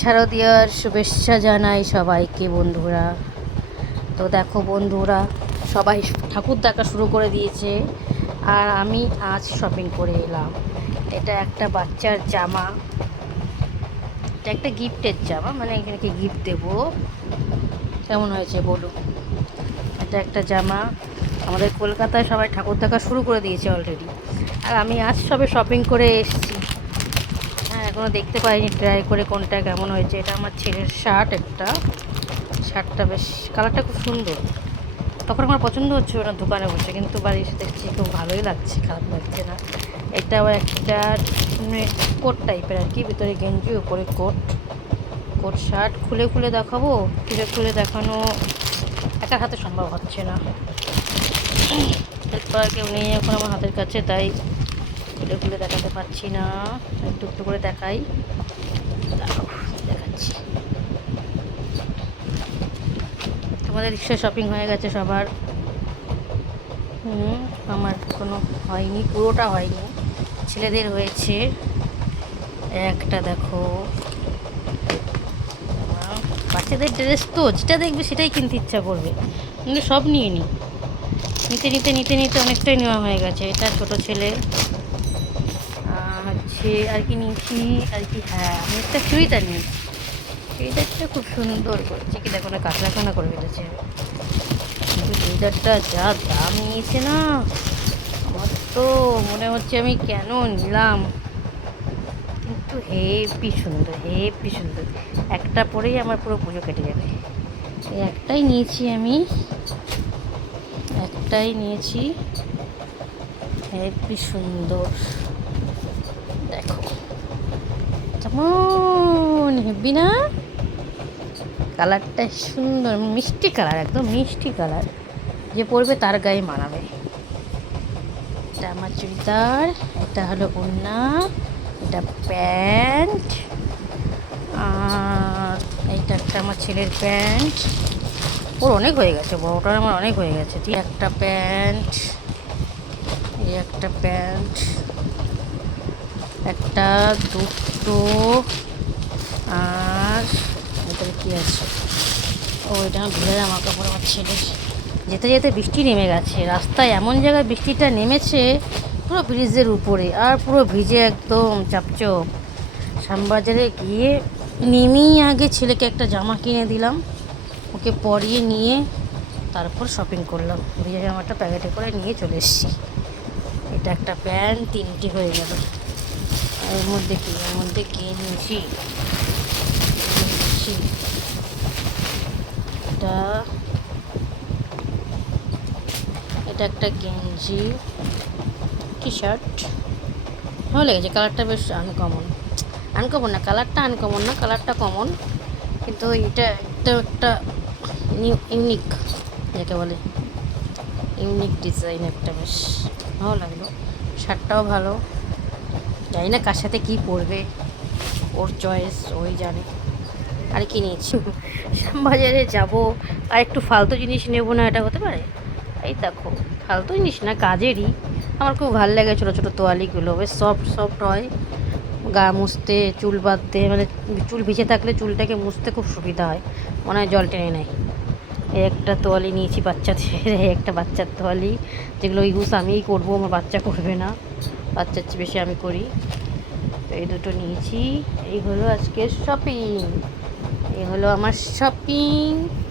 শারদীয়ার শুভেচ্ছা জানাই সবাইকে বন্ধুরা। তো দেখো বন্ধুরা, সবাই ঠাকুর দেখা শুরু করে দিয়েছে আর আমি আজ শপিং করে এলাম। এটা একটা বাচ্চার জামা, এটা একটা গিফটের জামা, মানে এখানে গিফট দেবো। কেমন হয়েছে বলুন? এটা একটা জামা। আমাদের কলকাতায় সবাই ঠাকুর দেখা শুরু করে দিয়েছে অলরেডি, আর আমি আজ সবে শপিং করে এসেছি। হ্যাঁ, এখনও দেখতে পাইনি ট্রাই করে কোনটা কেমন হয়েছে। এটা আমার ছেলের শার্ট, শার্টটা বেশ কালারটা খুব সুন্দর। তখন আমার পছন্দ হচ্ছিল না দোকানে বসে, কিন্তু বাড়ি এসে দেখছি খুব ভালোই লাগছে, খারাপ লাগছে না। এটাও একটা কোট টাইপের আর কি, ভিতরে গেঞ্জি উপরে কোট শার্ট। খুলে খুলে দেখাবো, খুলে দেখানো একার হাতে সম্ভব হচ্ছে না। এরপর কেউ নেই এখন আমার হাতের কাছে, তাই খুলে দেখাতে পারছি না। একটু একটু করে দেখাই, দেখাচ্ছি। আমাদের রিক্সায় শপিং হয়ে গেছে সবার। আমার কোনো হয়নি, পুরোটা হয়নি, ছেলেদের হয়েছে। একটা দেখো, বাচ্চাদের ড্রেস তো যেটা দেখবে সেটাই কিনতে ইচ্ছা করবে, কিন্তু সব নিয়ে নিতে অনেকটাই নেওয়া হয়ে গেছে। এটা ছোট ছেলে হচ্ছে আর কি নিয়েছি আর কি। হ্যাঁ, আমি একটা চুড়িদার নিয়েছি। চুড়িদারটা খুব সুন্দর করেছে, কি দেখো না, কাঁচা করে ফেলেছে। কিন্তু চুড়িদারটা যা দাম নিয়েছে না, আমার তো মনে হচ্ছে আমি কেন নিলাম। কিন্তু হেভি সুন্দর, একটা পরেই আমার পুরো পুজো কেটে যাবে। এই একটাই নিয়েছি, হেভি সুন্দর। দেখো কেমন হেভি না, কালারটা সুন্দর, মিষ্টি কালার, একদম মিষ্টি কালার, যে পরবে তার গায়ে মানাবে। এটা আমার চুড়িদার, এটা হলো ওড়না, এটা প্যান্ট, আর এইটা একটা আমার ছেলের প্যান্ট। ওর অনেক হয়ে গেছে, বড়টার আমার অনেক হয়ে গেছে। একটা প্যান্ট, এই একটা প্যান্ট, একটা দুটো, আর এটার কি আছে, ও এটা ভুলে জামা কাপড় আমার ছেলের। যেতে যেতে বৃষ্টি নেমে গেছে, রাস্তায় এমন জায়গায় বৃষ্টিটা নেমেছে পুরো ব্রিজের উপরে, আর পুরো ভিজে একদম চাপচপ। শ্যামবাজারে গিয়ে নেমেই আগে ছেলেকে একটা জামা কিনে দিলাম, ওকে পরিয়ে নিয়ে তারপর শপিং করলাম। ভিজে জামাটা প্যাকেটে করে নিয়ে চলে এসেছি। এটা একটা প্যান্ট, তিনটে হয়ে গেল। এর মধ্যে নিয়েছি এটা একটা গেঞ্জি, টি শার্ট, ভালো লেগেছে। কালারটা বেশ আনকমন না, কালারটা কমন, কিন্তু এটা একটা ইউনিক, যাকে বলে ইউনিক ডিজাইন, একটা বেশ ভালো লাগলো। শার্টটাও ভালো, জানি না কার সাথে কী পরবে, ওর চয়েস, ওই জানে। আর কি নিয়েছি, শ্যামবাজারে যাবো আর একটু ফালতু জিনিস নেবো না, এটা হতে পারে? এই দেখো, ফালতু জিনিস না, কাজেরই। আমার খুব ভালো লাগে ছোটো ছোটো তোয়ালিগুলো, বেশ সফট হয়, গা মুছতে, চুল বাঁধতে, মানে চুল ভিজে থাকলে চুলটাকে মুছতে খুব সুবিধা হয়, মনে হয় জল টেনে নেয়। এই একটা তোয়ালি নিয়েছি বাচ্চাদের, একটা বাচ্চার তোয়ালি, যেগুলো ইউজ আমিই করবো, আমার বাচ্চা করবে না, বাচ্চার চেয়ে বেশি আমি করি। তো এই দুটো নিয়েছি। এই হলো আজকের শপিং, এই হলো আমার শপিং।